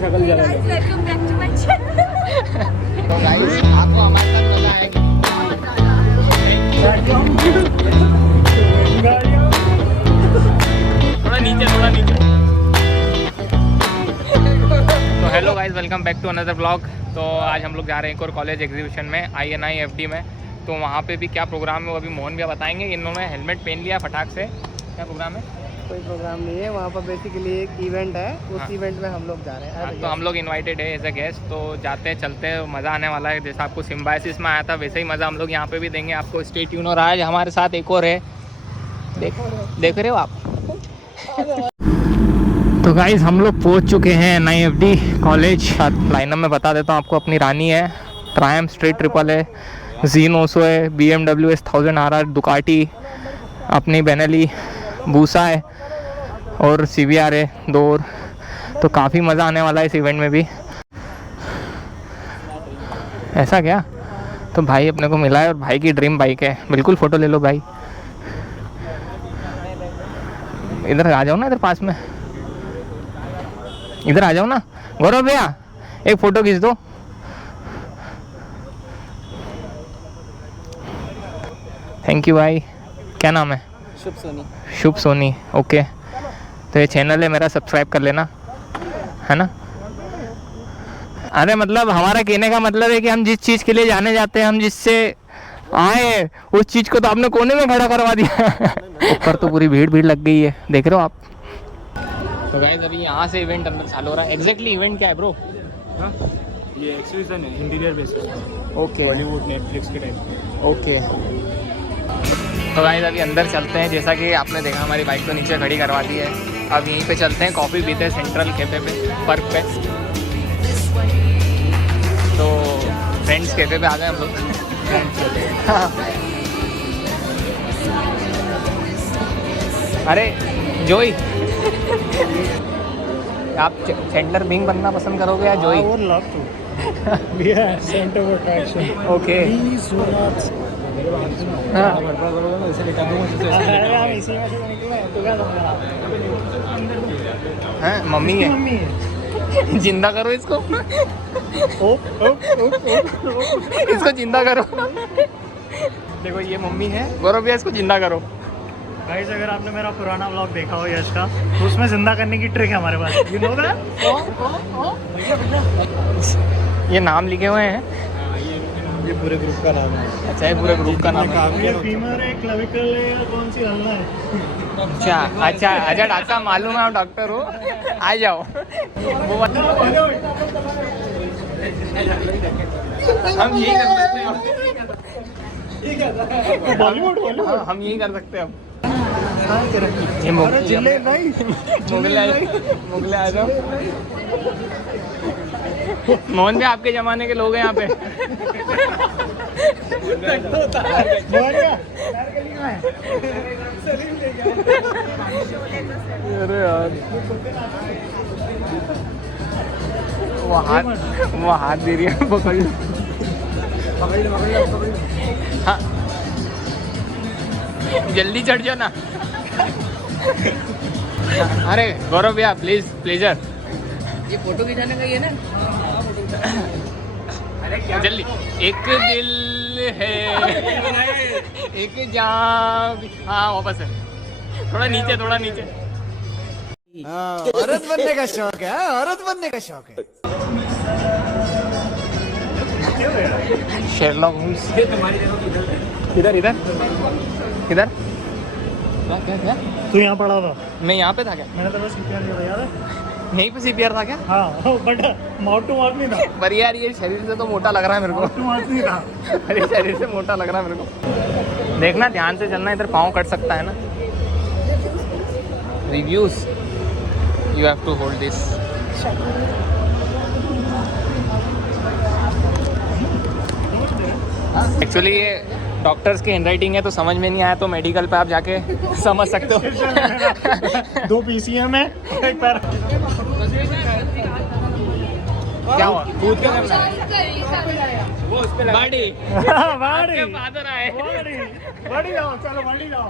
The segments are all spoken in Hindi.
शकल जरा welcome back to my channel. तो गाइस आपको हमारे साथ मजा आएगा। थोड़ा नीचे। तो hello guys, welcome back to another blog. तो आज हम लोग जा रहे हैं एक और कॉलेज एग्जीबिशन में, INI FD में। तो वहाँ पे भी क्या प्रोग्राम है वो अभी मोहन भैया बताएंगे। इन्होंने हेलमेट पहन लिया फटाक से। क्या प्रोग्राम है? कोई प्रोग्राम नहीं है, वहाँ पर बेसिकली एक इवेंट है, उस इवेंट में हम लोग जा रहे हैं। तो हम लोग इनवाइटेड है एज अ गेस्ट। तो जाते हैं, चलते हैं, मज़ा आने वाला है। जैसा आपको सिम्बायोसिस में आया था वैसे ही मज़ा हम लोग यहाँ पे भी देंगे आपको। Stay tune. और आज हमारे साथ एक और है, देख रहे हो आप। तो गाइस हम लोग पहुँच चुके हैं NI FD कॉलेज। लाइनअप में बता देता हूँ आपको। अपनी रानी है, ट्रायम्फ स्ट्रीट ट्रिपल है, जीनोसो है, BMW S1000 RR, दुकाटी, अपनी बेनेली, बूसा है और CBR है, 2 और। तो काफ़ी मज़ा आने वाला है इस इवेंट में भी। ऐसा क्या? तो भाई अपने को मिला है और भाई की ड्रीम बाइक है। बिल्कुल फ़ोटो ले लो भाई। इधर आ जाओ ना, इधर पास में इधर आ जाओ ना गौरव भैया, एक फ़ोटो खींच दो। थैंक यू भाई। क्या नाम है? शुभ सोनी। ओके, तो ये चैनल है मेरा, सब्सक्राइब कर लेना, है ना। अरे मतलब हमारा कहने का मतलब है कि हम जिस चीज़ के लिए जाने जाते हैं, हम जिससे आए उस चीज़ को तो आपने कोने में खड़ा करवा दिया। ऊपर तो पूरी भीड़ लग गई है, देख रहे हो आप। तो गाइस अभी यहाँ से इवेंट अंदर चालू हो रहा है। एग्जैक्टली इवेंट क्या है ब्रो? हाँ, ये एक्सक्लूजन है interior basis. Okay, Bollywood Netflix के टाइप। ओके। तो गाइस अभी अंदर चलते हैं। जैसा कि आपने देखा हमारी बाइक तो नीचे खड़ी करवा दी है। अब यहीं पे चलते हैं, कॉफ़ी पीते हैं सेंट्रल कैफ़े पे, पर्क पे। तो फ्रेंड्स कैफ़े पे आ गए हम लोग। हाँ। अरे जोई, आप चैंडलर बिंग बनना पसंद करोगे या जोई? would love to. We are center of attraction. Okay. Please do not. हाँ। हैं, मम्मी है। मम्मी है। जिंदा करो इसको। इसको जिंदा करो। देखो ये मम्मी है, गौरव भैया इसको जिंदा करो। गाइस अगर आपने मेरा पुराना व्लॉग देखा हो यश का, तो उसमें जिंदा करने की ट्रिक है हमारे पास। You know that? ये नाम लिखे हुए हैं। ये पूरे ग्रुप का नाम है। अच्छा, ये पूरे ग्रुप का नाम है। ये फीमर है, क्लेविकल है, या कौन सी हल्ला है? अच्छा डॉक्टर, मालूम है आप डॉक्टर हो, आ जाओ। हम यही कर सकते हैं। बॉलीवुड हाँ, हम यही कर सकते हैं अब। ये अरे मुगले जिले नहीं, मुगले आ जाओ। मोहन भी आपके जमाने के लोग हैं यहाँ पे। अरे यार, वो हाथ दे रही है, पकड़ लो। हाँ, जल्दी चढ़ जाओ ना। अरे गौरव भैया प्लीज, प्लेजर। ये फोटो खिंचाने का ही है ना? जल्दी। एक दिल है, एक जान। हाँ वापस है, थोड़ा नीचे। औरत बनने का शौक है, औरत बनने का शौक है। Sherlock Holmes. इधर क्या? तू यहाँ पढ़ा था? मैं यहाँ पे था क्या? मैंने तो बस CPR दिया था, याद है? यहीं पे CPR था क्या? हाँ, बट माउथ टू माउथ नहीं था। पर यार ये शरीर से तो मोटा लग रहा है मेरे को। माउथ टू माउथ नहीं था। अरे शरीर से मोटा लग रहा है मेरे को। देखना, ध्यान से चलना, इधर पाँव कट सकता है ना। Reviews, you have to hold this. Actually ये डॉक्टर्स की हैंडराइटिंग है, तो समझ में नहीं आया तो मेडिकल पे आप जाके समझ सकते हो। 2 PCM है, एक पैर। क्या हुआ? दूध क्या करना है? वो उस पे बाड़ी बाड़ी फादर आए। बाड़ी जाओ, चलो बाड़ी जाओ।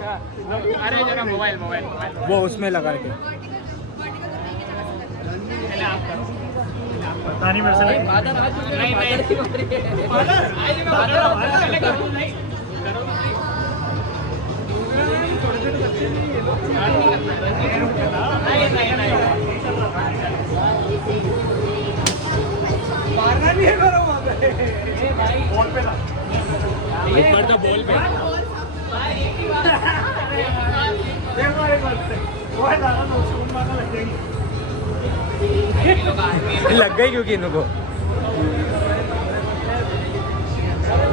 अरे जरा मोबाइल वो उसमें लगा के। पहले आप करो। नानी मेरे से लगी। मारना नहीं है करो वहाँ पे। बॉल पे ना। ऊपर तो बॉल पे देखो एक बार से। वो है दादा तो उसको मारना लग जाएगी। लग गई क्योंकि इनको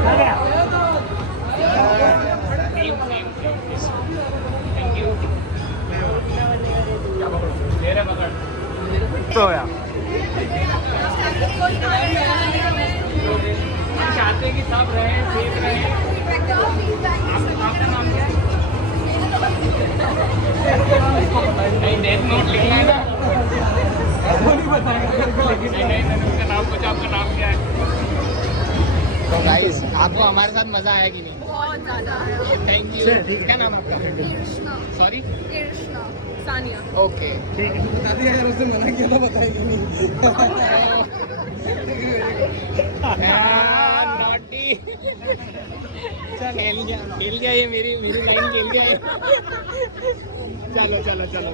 आ गया। तो गया चाहते कि सब रहे सेफ रहे। आपका नाम क्या है? नहीं डेथ नोट लिखना है ना। नहीं मैंने उसका नाम पूछा, आपका नाम क्या है? तो गाइस आपको हमारे साथ मजा आया कि नहीं? बहुत ज्यादा आया। Thank you. क्या नाम है आपका? कृष्णा सॉरी। कृष्णा सानिया। ओके। ठीक है। दादी अगर उसने मना किया तो बताएगी नहीं। नॉटी। खेल गया ये मेरी लाइन खेल गया ये। चलो चलो चलो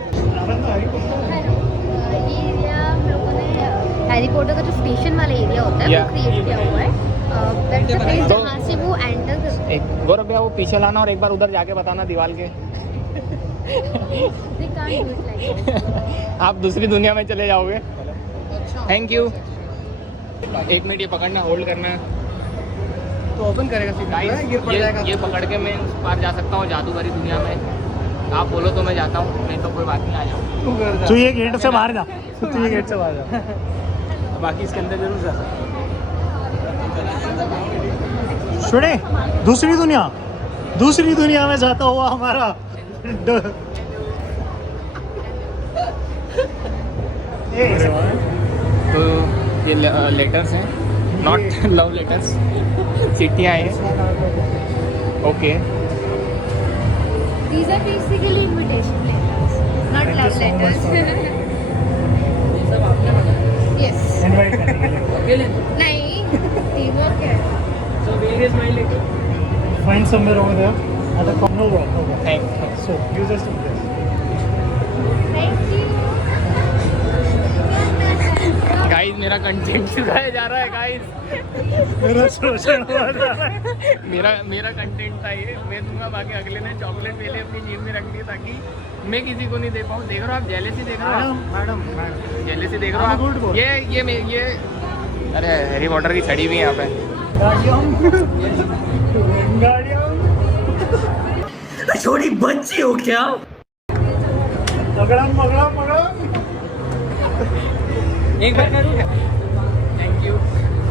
ये एरिया हम लोगों ने हैरी पॉटर का जो स्टेशन वाला एरिया होता है Yeah. वो क्रिएट किया हुआ है दैट्स द प्लेस तो- जहाँ से वो एंटर करते एक गौरव भैया वो पीछे लाना और एक बार उधर जाके बताना दीवार के। हैं they can't do it like आप दूसरी दुनिया में चले जाओगे। Thank you. एक मिनट ये पकड़ना, होल्ड करना है। तो ओपन करेगा सीधा गाइस गिर पड़ जाएगा। ये पकड़ के मैं उस पार जा सकता हूँ जादूगरी दुनिया में। आप बोलो तो मैं जाता हूँ, नहीं तो कोई बात नहीं, आ जाओ। तू कर जा। तू ये गेट से बाहर जा। तू ये गेट से बाहर जा। बाकी इसके अंदर जरूर जा सकता हूँ। सुने दूसरी दुनिया में जाता हुआ हमारा तो ये लेटर्स हैं, नॉट लव लेटर्स, चिट्ठियाँ हैं। Okay these are basically invitation letters not love letters yes invite करने के लिए नहीं टीम वर्क है find somewhere over there at the corner no thank so you just thank you guys मेरा कंटेंट चुराया जा रहा है गाइस। मेरा शोषण हुआ था। मेरा कंटेंट था ये, मैं दूंगा। बाकी अगले ने चॉकलेट पहले अपनी जेब में रख दी ताकि मैं किसी को नहीं दे पाऊँ। देख रहे हो आप, जेलेसी देख रहे हो आप, मैडम जेलेसी देख रहे हो I'm a good आप। boy. ये अरे हैरी पॉटर की छड़ी भी है यहाँ पे। गाड़ियों छोटी बच्ची हो क्या? पकड़ा एक बार थैंक यू।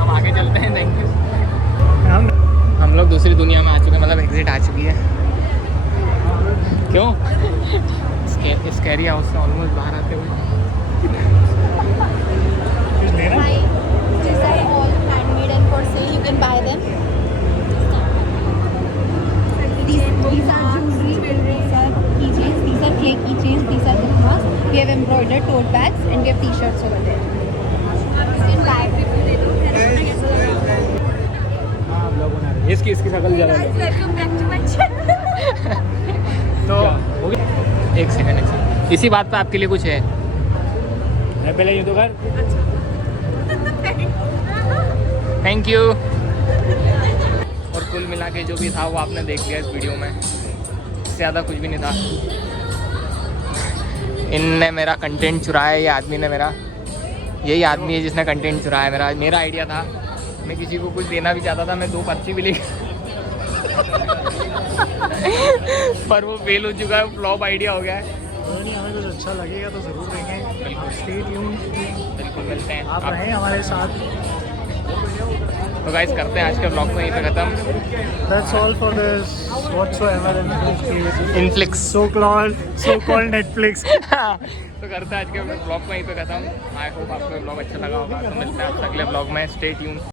हम आगे चलते हैं। Thank you. हम लोग दूसरी दुनिया में आ चुके हैं, मतलब एग्जिट आ चुकी है। क्यों? स्कैरी हाउस से ऑलमोस्ट बाहर आते हुए। Hi, these are all handmade and for sale. You can buy them. These are jewelry. These are keychains. These are clay keychains. These are bookmarks. We have embroidered tote bags and we have t-shirts over there. You can buy it. इसकी शक्ल ज़्यादा Guys, welcome back to my channel. तो एक सेकंड इसी बात पे आपके लिए कुछ है। मैं पहले यूँ तो कर। Thank you. और कुल मिला के जो भी था वो आपने देख लिया इस वीडियो में, इससे ज़्यादा कुछ भी नहीं था। इनने मेरा कंटेंट चुराया, ये आदमी ने मेरा, यही आदमी है जिसने कंटेंट चुराया मेरा आइडिया था। मैं किसी को कुछ देना भी चाहता था, मैं 2 पर्ची भी लेकर पर वो फेल हो चुका है, फ्लॉप आइडिया हो गया है। नहीं, हमें कुछ अच्छा लगेगा तो ज़रूर देंगे। बिल्कुल। Stay tuned. बिल्कुल मिलते हैं आप रहें हमारे साथ। तो गाइस करते हैं आज के ब्लॉग को यहीं पे ख़त्म। That's all for this whatsoever इनफ्लिक्स so called Netflix. तो करते हैं आज के ब्लॉग को यहीं पे ख़त्म। आई होप आपको ब्लॉग अच्छा लगा होगा। तो मिलते हैं आपसे अगले ब्लॉग में। Stay tune.